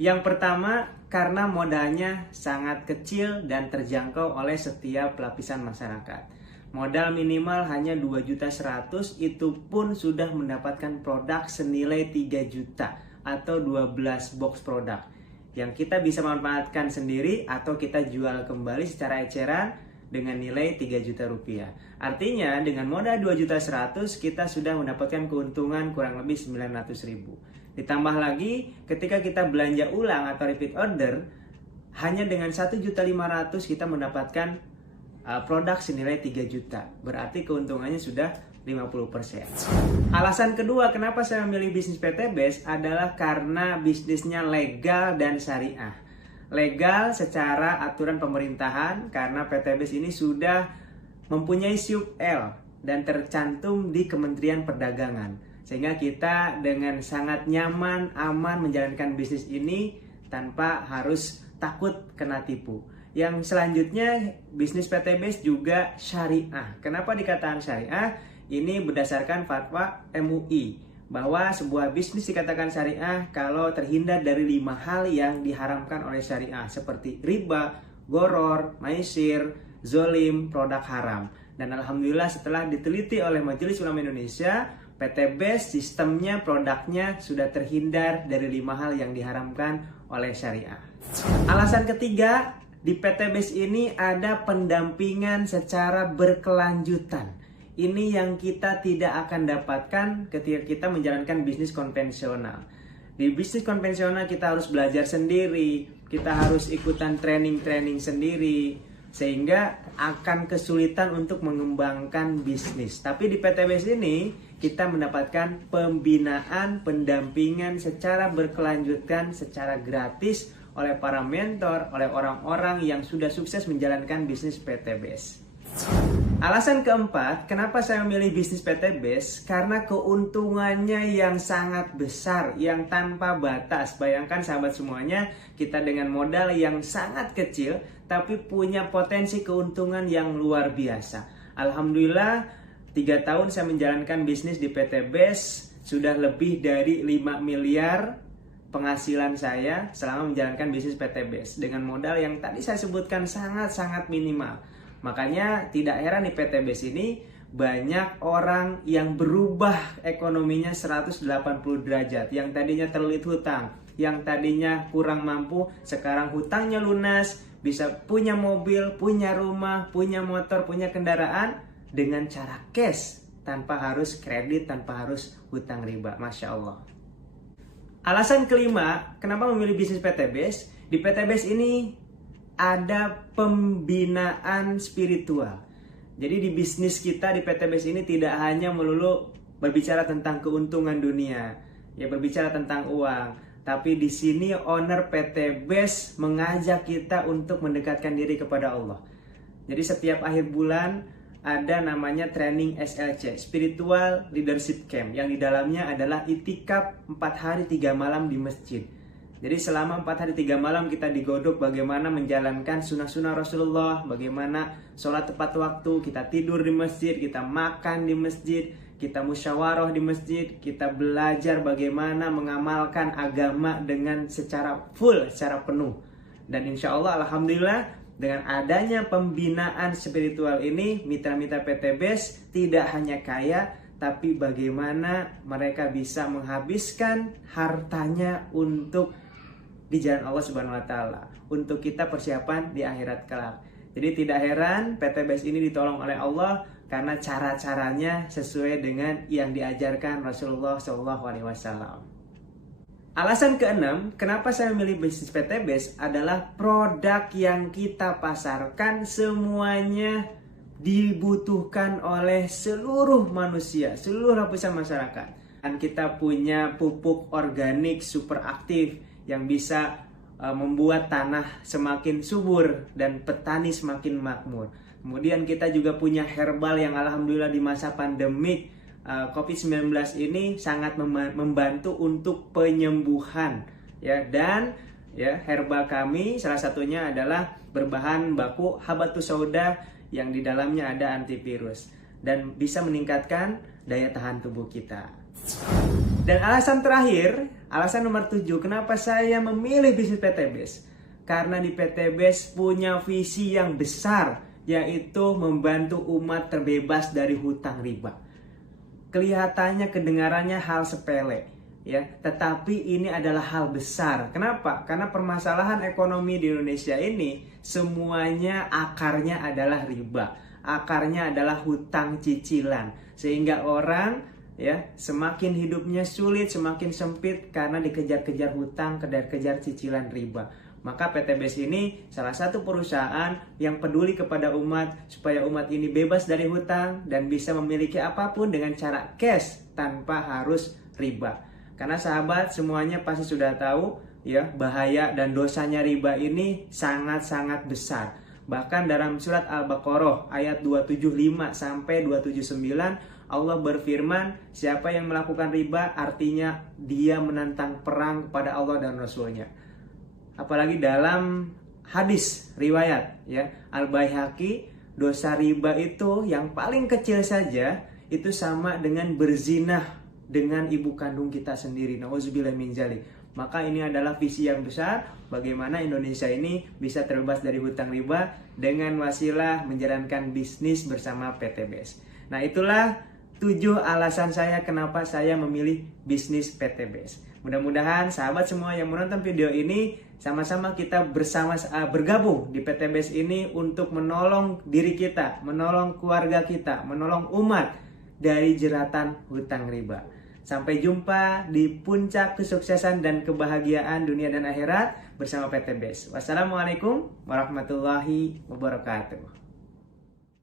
Yang pertama, karena modalnya sangat kecil dan terjangkau oleh setiap lapisan masyarakat. Modal minimal hanya 2.100.000, itu pun sudah mendapatkan produk senilai 3 juta atau 12 box produk yang kita bisa manfaatkan sendiri atau kita jual kembali secara eceran dengan nilai 3 juta rupiah. Artinya dengan modal 2.100.000 kita sudah mendapatkan keuntungan kurang lebih 900.000. Ditambah lagi ketika kita belanja ulang atau repeat order, hanya dengan 1.500.000 kita mendapatkan produk senilai 3 juta. Berarti keuntungannya sudah 50%. Alasan kedua kenapa saya memilih bisnis PT Best adalah karena bisnisnya legal dan syariah. Legal secara aturan pemerintahan karena PT Best ini sudah mempunyai SYUK L dan tercantum di Kementerian Perdagangan. Sehingga kita dengan sangat nyaman, aman menjalankan bisnis ini tanpa harus takut kena tipu. Yang selanjutnya, bisnis PT Best juga syariah. Kenapa dikatakan syariah? Ini berdasarkan fatwa MUI bahwa sebuah bisnis dikatakan syariah kalau terhindar dari 5 hal yang diharamkan oleh syariah seperti riba, goror, maisir, zolim, produk haram. Dan alhamdulillah setelah diteliti oleh Majelis Ulama Indonesia, PT Best sistemnya, produknya sudah terhindar dari 5 hal yang diharamkan oleh syariah. Alasan ketiga, di PT Best ini ada pendampingan secara berkelanjutan. Ini yang kita tidak akan dapatkan ketika kita menjalankan bisnis konvensional. Di bisnis konvensional kita harus belajar sendiri, kita harus ikutan training sendiri, sehingga akan kesulitan untuk mengembangkan bisnis. Tapi di PT Best ini kita mendapatkan pembinaan, pendampingan secara berkelanjutan, secara gratis oleh para mentor, oleh orang-orang yang sudah sukses menjalankan bisnis PT Best. Alasan keempat, kenapa saya memilih bisnis PT Best? Karena keuntungannya yang sangat besar, yang tanpa batas. Bayangkan sahabat semuanya, kita dengan modal yang sangat kecil, tapi punya potensi keuntungan yang luar biasa. Alhamdulillah, 3 tahun saya menjalankan bisnis di PT Best, sudah lebih dari 5 miliar penghasilan saya selama menjalankan bisnis PT Best dengan modal yang tadi saya sebutkan sangat-sangat minimal. Makanya tidak heran di PT Best ini banyak orang yang berubah ekonominya 180 derajat. Yang tadinya terlilit hutang, yang tadinya kurang mampu, sekarang hutangnya lunas, bisa punya mobil, punya rumah, punya motor, punya kendaraan dengan cara cash, tanpa harus kredit, tanpa harus hutang riba. Masya Allah. Alasan kelima, kenapa memilih bisnis PT Best? Di PT Best ini ada pembinaan spiritual. Jadi di bisnis kita di PT Best ini tidak hanya melulu berbicara tentang keuntungan dunia, ya berbicara tentang uang, tapi di sini owner PT Best mengajak kita untuk mendekatkan diri kepada Allah. Jadi setiap akhir bulan ada namanya training SLC, Spiritual Leadership Camp, yang di dalamnya adalah itikaf 4 hari 3 malam di masjid. Jadi selama 4 hari 3 malam kita digodok bagaimana menjalankan sunnah-sunnah Rasulullah, bagaimana sholat tepat waktu, kita tidur di masjid, kita makan di masjid, kita musyawarah di masjid, kita belajar bagaimana mengamalkan agama dengan secara full, secara penuh. Dan insya Allah, alhamdulillah, dengan adanya pembinaan spiritual ini, mitra-mitra PT Best tidak hanya kaya, tapi bagaimana mereka bisa menghabiskan hartanya untuk di jalan Allah Subhanahu wa taala, untuk kita persiapan di akhirat kelak. Jadi tidak heran PT Best ini ditolong oleh Allah karena cara-caranya sesuai dengan yang diajarkan Rasulullah SAW. Alasan keenam, kenapa saya memilih bisnis PT Best adalah produk yang kita pasarkan semuanya dibutuhkan oleh seluruh manusia, seluruh lapisan masyarakat. Dan kita punya pupuk organik super aktif yang bisa membuat tanah semakin subur dan petani semakin makmur. Kemudian kita juga punya herbal yang alhamdulillah di masa pandemik COVID-19 ini sangat membantu untuk penyembuhan, ya. Dan ya, herbal kami salah satunya adalah berbahan baku habatus sauda yang di dalamnya ada antivirus dan bisa meningkatkan daya tahan tubuh kita. Dan alasan terakhir, alasan nomor 7, kenapa saya memilih bisnis PT BES? Karena di PT BES punya visi yang besar, yaitu membantu umat terbebas dari hutang riba. Kelihatannya, kedengarannya hal sepele, ya, tetapi ini adalah hal besar. Kenapa? Karena permasalahan ekonomi di Indonesia ini semuanya akarnya adalah riba, akarnya adalah hutang cicilan, sehingga orang, ya, semakin hidupnya sulit, semakin sempit karena dikejar-kejar hutang, kejar-kejar cicilan riba. Maka PT BES ini salah satu perusahaan yang peduli kepada umat, supaya umat ini bebas dari hutang dan bisa memiliki apapun dengan cara cash tanpa harus riba. Karena sahabat semuanya pasti sudah tahu, ya, bahaya dan dosanya riba ini sangat-sangat besar. Bahkan dalam surat Al-Baqarah ayat 275 sampai 279 Allah berfirman, siapa yang melakukan riba artinya dia menantang perang kepada Allah dan Rasulnya. Apalagi dalam hadis riwayat, ya, Al-Baihaqi, dosa riba itu yang paling kecil saja itu sama dengan berzinah dengan ibu kandung kita sendiri. Nauzubillah min dzalik. Maka ini adalah visi yang besar, bagaimana Indonesia ini bisa terbebas dari hutang riba dengan wasilah menjalankan bisnis bersama PT BES. Nah, itulah 7 alasan saya kenapa saya memilih bisnis PT BES. Mudah-mudahan sahabat semua yang menonton video ini sama-sama kita bergabung di PT BES ini untuk menolong diri kita, menolong keluarga kita, menolong umat dari jeratan hutang riba. Sampai jumpa di puncak kesuksesan dan kebahagiaan dunia dan akhirat bersama PT BES. Wassalamualaikum warahmatullahi wabarakatuh.